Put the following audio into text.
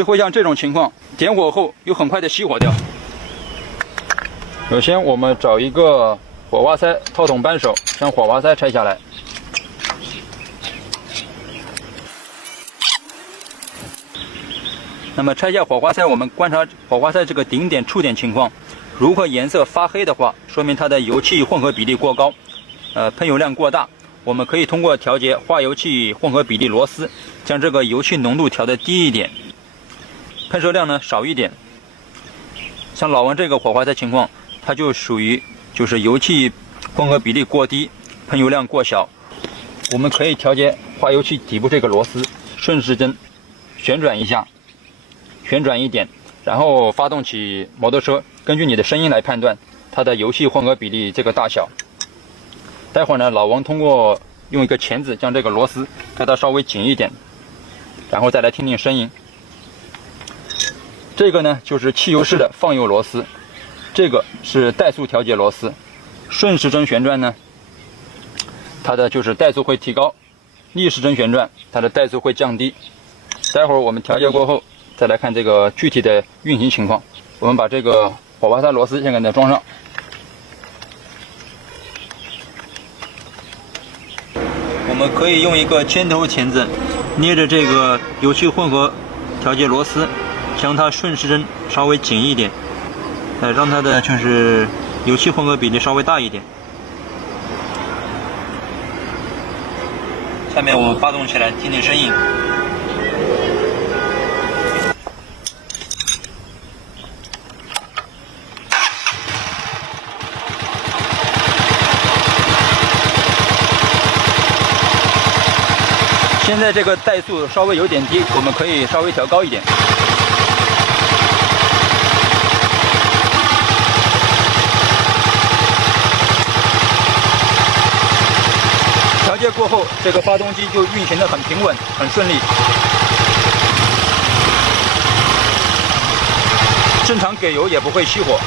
就会像这种情况，点火后又很快的熄火掉。首先，我们找一个火花塞套筒扳手，将火花塞拆下来。那么拆下火花塞，我们观察火花塞这个顶点、触点情况。如果颜色发黑的话，说明它的油气混合比例过高，喷油量过大。我们可以通过调节化油器混合比例螺丝，将这个油气浓度调得低一点，喷射量呢少一点。像老王这个火花塞情况，它就属于就是油气混合比例过低，喷油量过小。我们可以调节化油器底部这个螺丝，顺时针旋转一下，旋转一点，然后发动起摩托车，根据你的声音来判断它的油气混合比例这个大小。待会儿呢，老王通过用一个钳子将这个螺丝盖到稍微紧一点，然后再来听听声音。这个呢就是汽油式的放油螺丝，这个是怠速调节螺丝。顺时针旋转呢，它的就是怠速会提高；逆时针旋转，它的怠速会降低。待会儿我们调节过后，再来看这个具体的运行情况。我们把这个火花塞螺丝先给它装上。我们可以用一个尖头钳子捏着这个油气混合调节螺丝，将它顺时针稍微紧一点，让它的就是油气混合比例稍微大一点。下面我们发动起来，听听声音。现在这个怠速稍微有点低，我们可以稍微调高一点。调节过后，这个发动机就运行得很平稳，很顺利。正常给油也不会熄火。